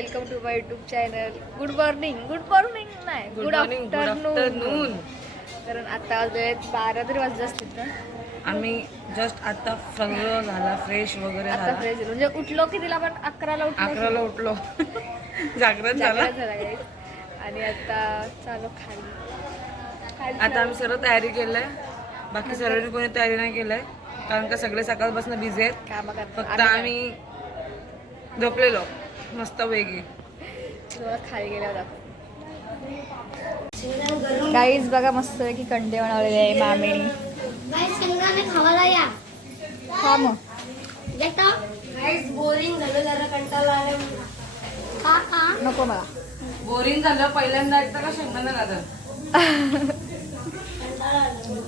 Welcome to my YouTube channel. Good morning नाही, good afternoon. कारण आता वाजले 12 तरी वाजले असतील ना. आम्ही जस्ट आता सगळं झाला फ्रेश वगैरे आता झाला. फ्रेश म्हणजे उठलो कितीला आपण 11ला उठलो. 11ला उठलो. जागरण झाला. आणि आता चालू खाली. आता आम्ही सर्व तयारी केलंय. बाकी सर्वांनी कोणी तयारी नाही केलंय कारण का सगळे सकाळपासून बिझी आहेत. काम करतात. फक्त आम्ही झोपलेलो मस्त वेगळी. खाली गेल्यावर गाईज बघा मस्त की कंडे बनवलेले आहे मामीने. खावायला या हा मग बोरिंग झालं जरा कंटाळा आला का नको मला. बोरिंग झालं पहिल्यांदा ऐकता का शेंगदाणा घालत.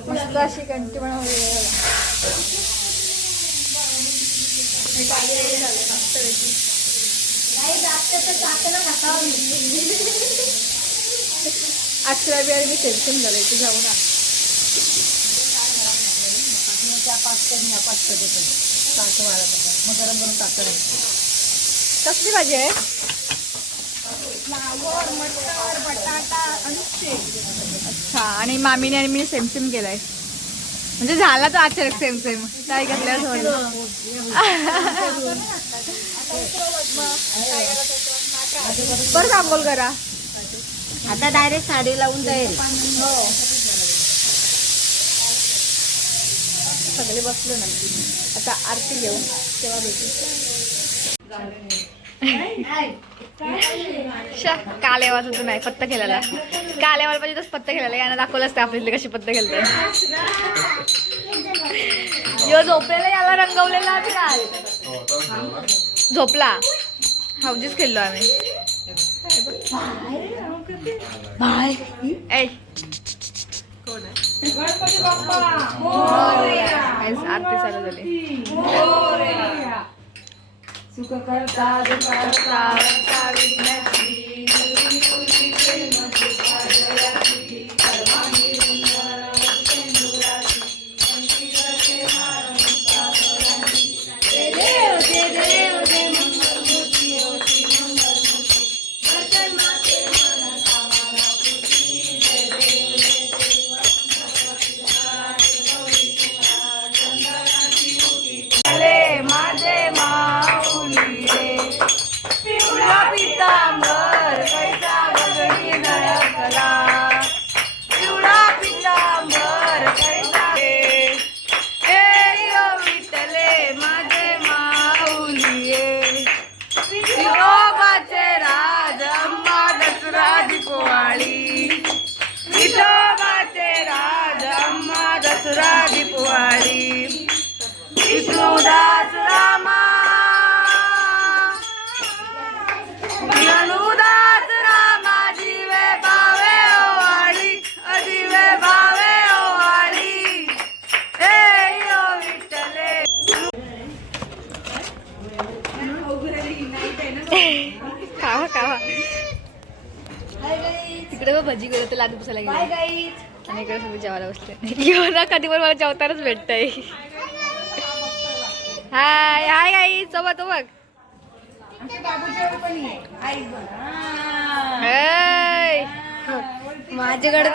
मस्त अशी कंटी बनवलेली आहे अक्षरा बिहारी मी सेल्फिन झालं इथे जाऊ ना. कसली भाजी आहे? मटर बटाटा अच्छा. आणि मामीने आणि मी सेम सेम केलाय म्हणजे झाला तो अचानक सेम सेम काय घेतल्यावर. बरं आंबोल करा आता डायरेक्ट साडी लावून जाईल. सगळे बसलो ना आता आरती घेऊ तेव्हा भेटू. काल येवाचं नाही पत्ता खेळायला. काल येवायला पाहिजे तसं पत्ता खेळायला यानं दाखवलं असतं आपल्याला कशी पत्ता खेळते. यो झोपलेला याला रंगवलेला आम्ही काल. झोपला हाऊजीच खेळलो आम्ही. बाय ए आरती चालू झाली. सुख करता दसरा दीपवाळी विष्णुदास रामा विष्णुदास रामा जीवे भावे ओवाळी अजीवे भावे ओवाळी हे यो विठ्ठले. खावा खावा. तिकडे बघ भजी करत लाडू पुसायला गेले आणि इकडे सगळे जेवायला बसले. घेऊ ना कधी पण मला जेवतानाच भेटतंय. हाय हाय गाई सोबत बघ. माझ्याकडे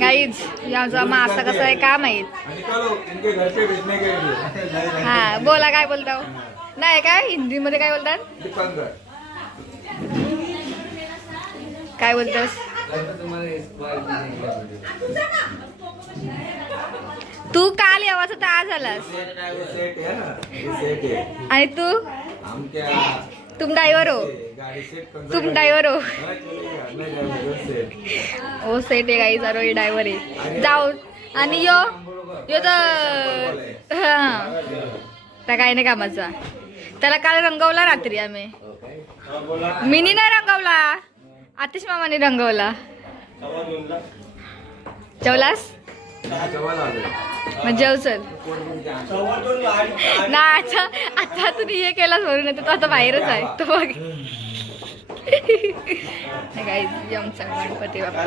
गाईज याचा मासा कसा आहे का माहित. हा बोला काय बोलता नाही काय हिंदी मध्ये काय बोलतात काय बोलतस तू काल यावाचा तर आज आलास आणि तू तुम ड्रायव्हर हो तुम ड्रायव्हर हो. ओ सेट आहे गाई सर्व ड्रायव्हर आहे जाऊ. आणि यो यो तर हा त्या काय नाही कामाचा. त्याला काल रंगवला रात्री आम्ही. मिनी नाही रंगवला आतिश मामाने रंगवला. जेवलास मग जेव चल ना. आता तुम्ही हे केलास म्हणून तो आता बाहेरच आहे तो बघ. गाईज आमचा गणपती बाप्पा.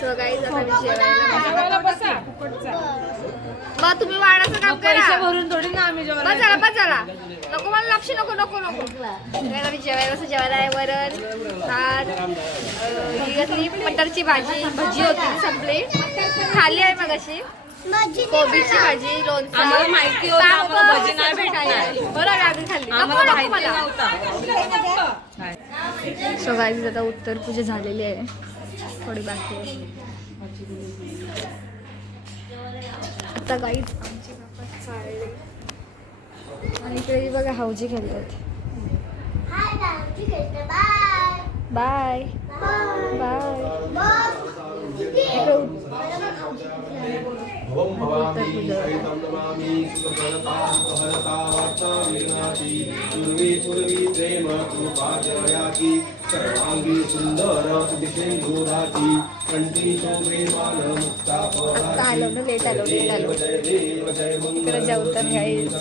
सो गाईज आता मी जेवायला बसा फुकटचा. मग तुम्ही वाढायचं काम पैसे करा. भरून थोडी ना आम्ही जेवण. बस चला नको मला लक्ष नको नको नको. मी जेवायला कसं जेवायला आहे वरण भात ही कसली मटरची भाजी भजी होती ती संपली. खाली आहे मग अशी कोबीची भाजी लोणचं. आम्हाला माहिती होतं पापड, आपण भजी नाही भेटणार. बरं आम्ही खाल्ली. नको आम्हाला नको माहिती मला. नव्हता. सो गाईज आता उत्तर पूजा झालेली आहे थोडी बाकी आहे. आता गाईज आमचे बाप्पा चालले आणि इकडे बघा हौजी खेळतात. Bye bye. भवं भवामी हरितं नमामि सुखगणता सुखहरता वार्ताविनाशी पूर्वी पूर्वी प्रेम कृपाजयाची सर्वांगी सुंदर सुदिशेंदुराची कंठी शोभेमान मुक्ता आता आलो ना लेट आलो जय देव जय इकडे जेवतात गाईज.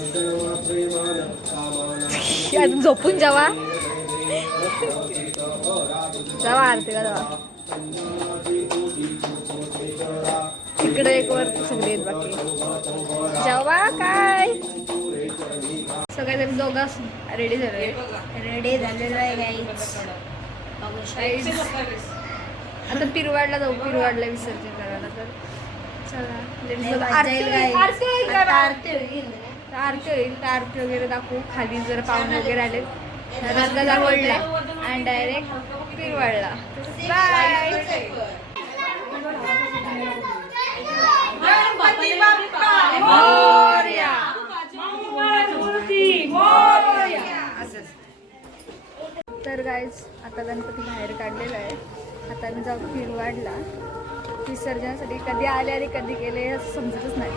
प्रेमान अजून झोपून जावा जावा आरतीला जावा. इकडे एक वर सगळे आहेत बाकी जेवा काय सगळे दोघं रेडी झाले. रेडी झालेलं आहे गाईज. आता पिरवाडला जाऊ. पिरवाडला विसर्जन करायला तर चला. आरती होईल तर आरती वगैरे दाखवू. खाली जर पाहुणे वगैरे आले रस्ता दाखवला आणि डायरेक्ट पिरवाडला. बाय. तर गाईज आता गणपती बाहेर काढलेला आहे. आता आम्ही जाऊ फिरवाडला विसर्जनासाठी. कधी आले आणि कधी गेले असं समजतच नाही.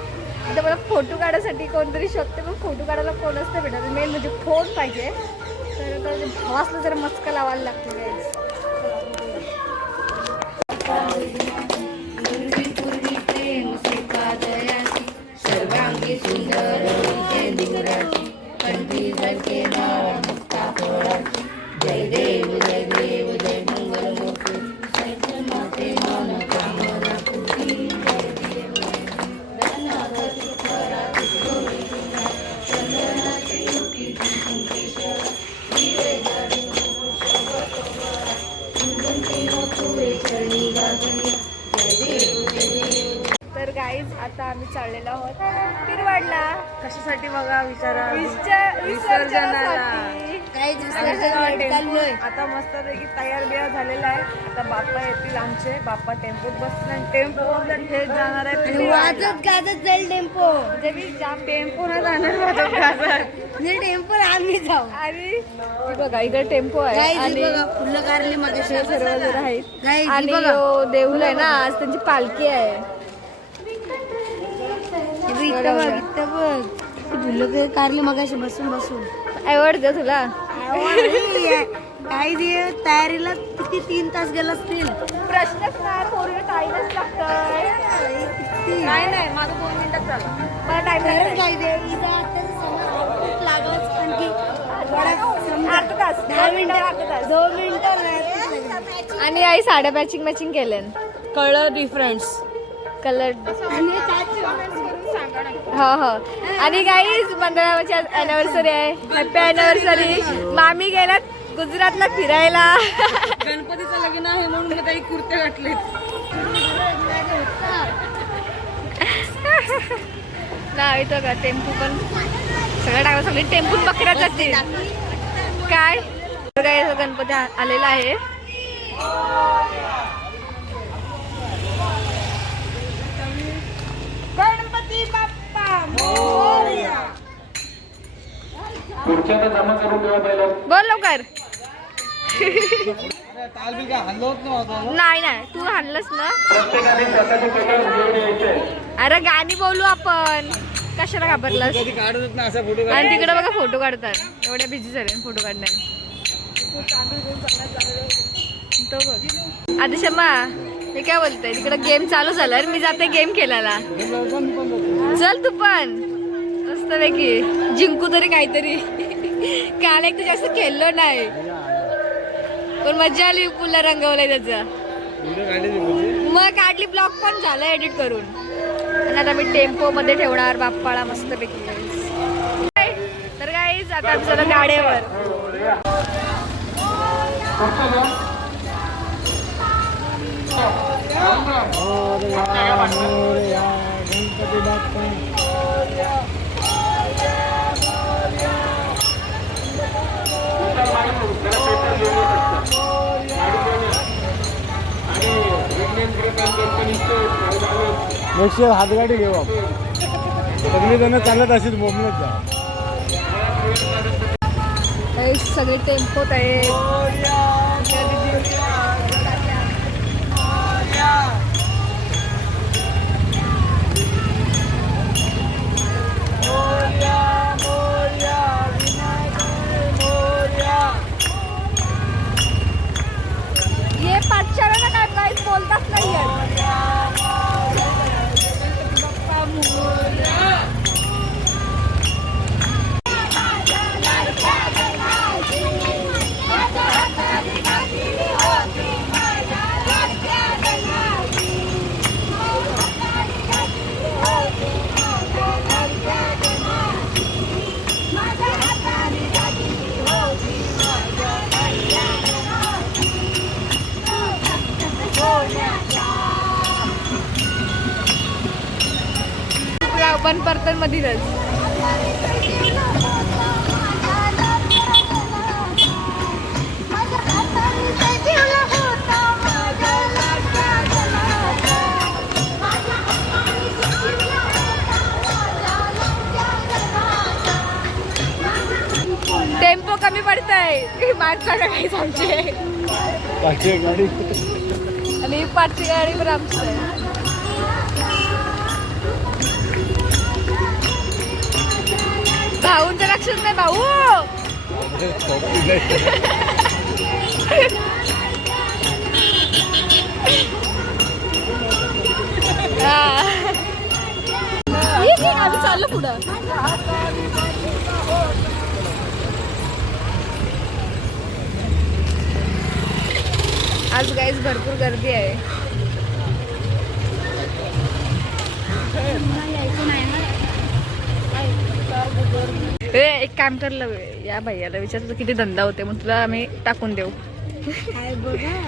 आता मला फोटो काढायसाठी कोणतरी शोधते पण फोटो काढायला कोणच नाही भेटत. मेन म्हणजे फोन पाहिजे. तर आता भावासला जरा मस्का लावायला लागते गाईज. सर्वांगी सुंदर कंठी झळके नाव मुक्ता फळाची. जय देव जय देव जय मंगलमूर्ती सत्य माते मनोकामना पूर्ती. तर गाईज आता आम्ही चाललेलो आहोत पिरवाडला. कशासाठी बघा विचारा. विसर्जनासाठी. आता मस्तपैकी तयार बियार झालेला आहे. आता बाप्पा येतील आमचे. बाप्पा टेम्पोत बसतील आणि टेम्पो थेट जाणार आहे. वाजत गाजत जाईल टेम्पो. म्हणजे मी जाम टेम्पो न जाणार वाजत गाजत. म्हणजे टेम्पो आम्ही जाऊ. आणि हे बघा इकडे टेम्पो आहे आणि फुलं कारली मग हे सर्व जण आहेत. Guys, आणि बघा. देऊळ आहे ना आज त्यांची पालखी आहे. फुलं कारली मगाशी बसून बसून आवडतं तुला. काही तयारीला किती 3 तास गेला असतील. प्रश्नच नाही. पूर्ण टाईमच लागतोय. नाही नाही माझं 2 मिनिटात झालं. मला टाईम काही दे इथं आता समोर लागलंच आणखी अर्धा तास 2 मिनिटं आणि आई साड्या मॅचिंग केल्यान. कळलं डिफरन्स. कलर हो हो. आणि गाईज मंडळाची अॅनिव्हर्सरी आहे. Happy anniversary. मामी गेल्यात गुजरातला फिरायला. गणपतीचं लग्न आहे म्हणून मी काही कुर्ते घातले. ना इथं का टेम्पो पण सगळं टाकलं. सगळी टेम्पूत पकडत जाते काय. काय गणपती आलेला आहे. गणपती बाप्पा मोरया. बोल लवकर. नाही नाही तू हाणलंस ना. अरे गाणी बोलू आपण. कशाला घाबरलास. आणि तिकडे बघा फोटो काढतात. एवढ्या बिझी झाले फोटो काढण्यात. तो बघ आधी शम्मा हे काय बोलतंय. तिकडे गेम चालू झाला. मी जाते गेम खेळायला. चल तू पण मस्त पैकी जिंकू तरी काहीतरी. काल एक तर जास्त खेळलो नाही पण मजा आली पुला रंगवलंय त्याचा मग काढली ब्लॉग पण झालं एडिट करून आणि आता मी टेम्पो मध्ये ठेवणार बाप्पाला मस्त पैकी तर गाईज आता चला गाड्यावर हातगाडी घेऊ सगळी जण चालत असेल बोंबलत जा सगळे टेम्पोत आहेत ये पाठशाळेला काय काहीच बोलतात नाहीये वन पर्तन मधीलच टेम्पो कमी पडतंय मागचा काही आमचे गाडी आणि पाचची गाडी पण आमची आहे भाऊंचं लक्षच नाही भाऊ आम्ही चाललो पुढं आज गाईज भरपूर गर्दी आहे एक काम करलं या भैयाला विचारतो किती धंदा होते मग तुला आम्ही टाकून देऊ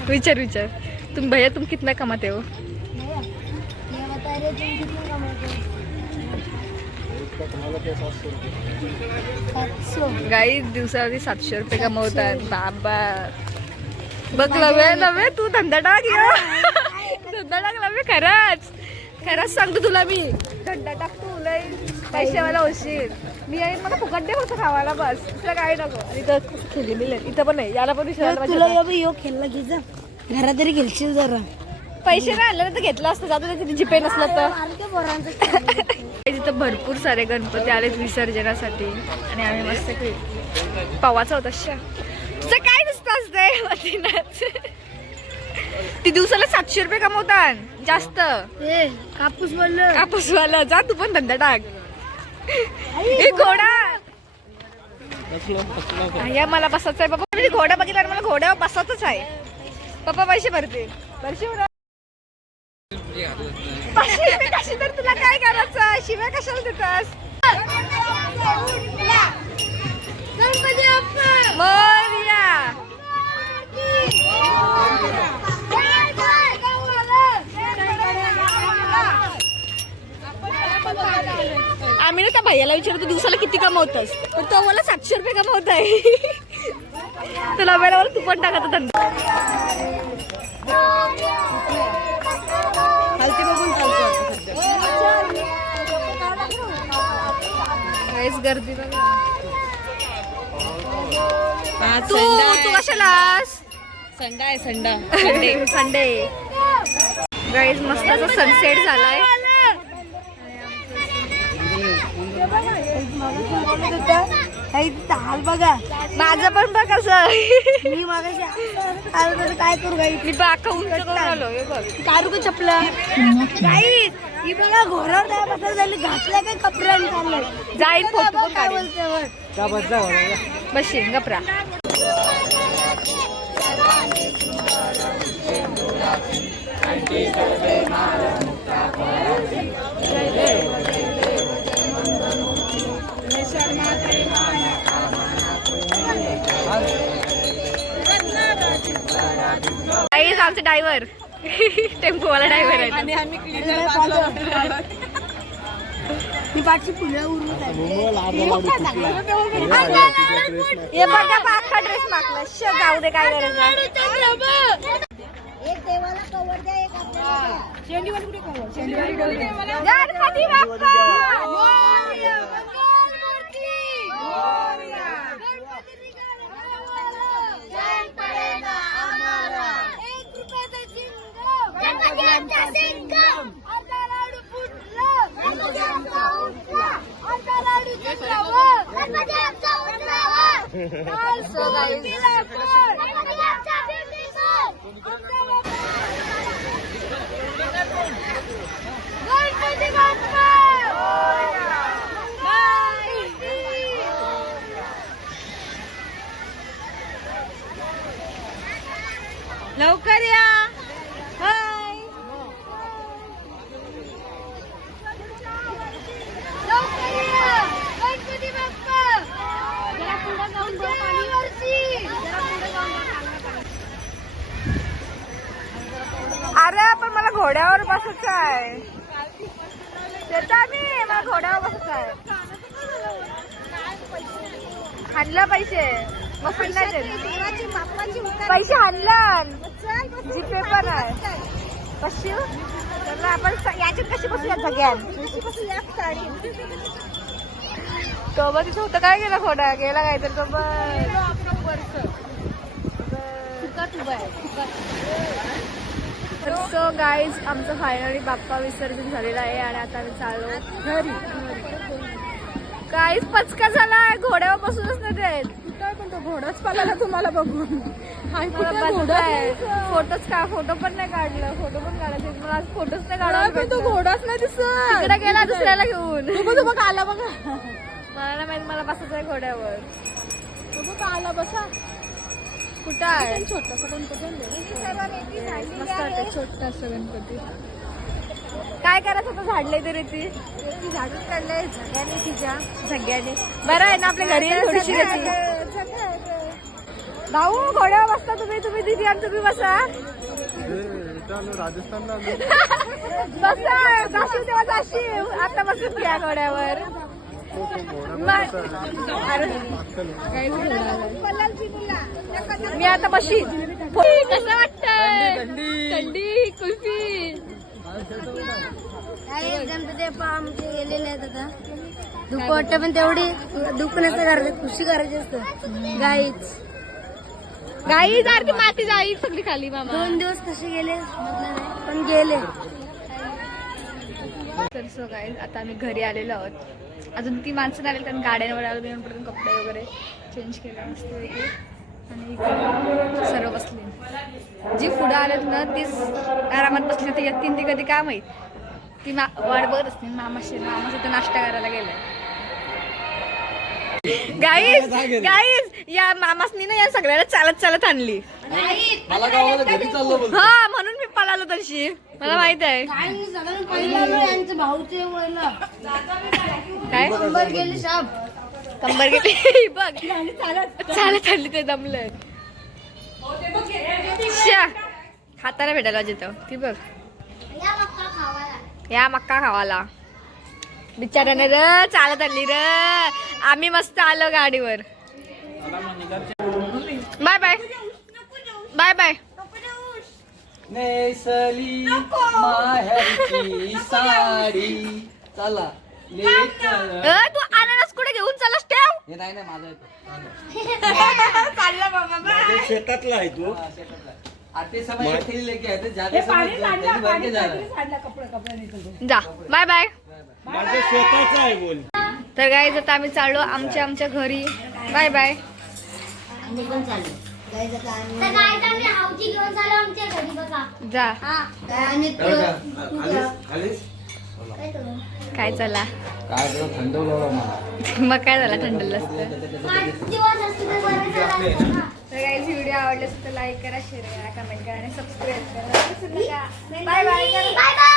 विचार विचार तुम भैया तुम कितना कमाते हो गाई दिवसावरती 700 रुपये कमवतात बाबा बघ लवे लवे तू धंदा टाक धंदा टाक लवे खरंच सांगतो तुला मी धंदा टाक तू लय पैशावाला होशील मी आहे मला फुकट दे होतं खावायला बस तुला काय नको इथं खेळली दिले इथं पण नाही याला पण तुला खेळला घे जा घरात तरी घेशील जरा पैसे नाही आणले तर घेतलं असतं जातो तिथे जिपे नसलं तर तिथं भरपूर सारे गणपती आलेत विसर्जनासाठी आणि आम्ही मस्त पावाचा होता तुझं काय नुसतं असतंय ती दिवसाला 700 रुपये कमवतात जास्त कापूसवाला जा तू पण धंदा टाक घोडा या मला बसायचं आहे बाबा मी घोडा बघितला मला घोड्यावर बसायचंच आहे पप्पा पैसे भरते कशी तर तुला काय करायचं शिव्या कशाला देतास मोरया आम्ही ना त्या भैयाला विचारतो दिवसाला किती कमवतस तर तो मला 700 रुपये कमवत आहे तुला वेळेवर तू पण टाकत धंदा गर्दी तू कशालास संडे गाईज मस्त असं सनसेट झालाय हाल बघा माझं पण बघ कसं मी मागाशी काय करू गाई मी बाका उंच करून आलो हे बघ कारू का चपला गाई ही बघा घोरावर काय बसायला झाली घातल्या काय कपड्याने चाललंय जाईल फोटो पण काय काढीन. बोलते वर का बच्चा बशीन गपरा आमचे ड्रायव्हर टेम्पोवाला ड्रायव्हर आहे मी पाठची फुलं उरवत आहे हे बघा अख्खा ड्रेस मागला जाऊ दे काय करायचं एक देवाला कवर द्या एक आपल्याला गणपती बाप्पा लवकर या हाय लवकर या गणपती बाप्पा जरा पुढे जाऊन अरे आपण मला घोड्यावर बसायचं आहे त्याचा मी मला घोड्यावर बसायचं आहे हाणलं पैसे मग पैसे हाणलं जीपे पण आहे कशी तर आपण याच्यात कशी बसूया सगळ्यात तो बघ तिथं होतं काय गेला घोडा गेला काय तर तो सो गाईज आमचं फायनली बाप्पा विसर्जन झालेलं आहे आणि आता आम्ही चाललो घरी काहीच पचका झालाय घोड्यावर बसूनच नाही देत काय पण तो घोडाच पाला तुम्हाला बघून फोटो पण नाही काढलं फोटो पण काढायचे मला आज फोटोच नाही काढायला तो घोडाच नाही दिसत तिकडे गेला दुसऱ्याला घेऊन बघ आला बघा मला नाही माहिती मला बसायचं आहे घोड्यावर बघ आला बसा कुठं आहे छोटासा गणपती मस्त वाटतं छोटासा गणपती काय करायचं होतं झाडले तरी ती झाडून काढलंय झग्याने तिच्या सगळ्यांनी बरं आहे ना आपल्या घरी आहे थोडीशी भाऊ घोड्यावर बसता तुम्ही दिदी आणि तुम्ही बसा राजस्थानला बसा जाशील तेव्हा जाशील आता बसून घ्या घोड्यावर मी आता बशी कसं वाटतंय थंडी कुल्फी गणपती बाप्पा आमचे गेलेले आहेत आता दुःख वाटतं पण तेवढी दुःख नसतं करायचं खुशी करायची असतं गाई सारखी माती जाईल सगळी खाली मामा 2 दिवस कसे गेले म्हटलं नाही पण गेले तर सो गाईज आता आम्ही घरी आलेलो आहोत अजून ती माणसं नाही आली कारण गाड्यांवर आलो मी पडून कपडे वगैरे चेंज केले मस्त वेगळे आणि इकडे सर्व बसले जी पुढं आलेत ना तीच आरामात बसली तर येतील ती कधी काय माहीत ती वाट बघत असते मामाशी तर नाश्ता करायला गेलाय गाईज या मामासनी ना या सगळ्याला चालत चालत आणली मला गावाला घरी चाललो बोलतो. हा म्हणून मी पळालो तशी मला माहित आहे काय मी सगळ्यांना पहिलं आलो यांचं भाऊचे वळलं काय कंबर गेली साप कंबर गेली बघ चालत आणली ते दमलं हाताला भेटायला जिथं ती बघ या मक्का खावाला बिचाराने र चालत आणली र आम्ही मस्त आलो गाडीवर बाय बाय बाय बाय नेसली माहेरची साडी चला तू अननस कुठे घेऊन चालस ठेव हे नाही माझा येतो शेतातला आहे तू आते समय खेल लेके आते जाते समय भर के जा रहा है जा बाय बाय माझं स्वतःच आहे बोल तर गाईज आता आम्ही चाललो आमच्या घरी. Bye bye. आम्ही पण चाललो. तर काय तर आम्ही आवची घेऊन चाललो आमच्या घरी बघा. जा. आणि काय करू? काय चला काय तुला थंड लावला मला. मग काय झालं थंडलं असतं. 5 दिवस असते तर बरं झालं असतं ना. तर गाईज व्हिडिओ आवडले असेल तर लाईक करा, शेअर करा, कमेंट करा आणि सबस्क्राईब करा. Bye bye. Bye bye.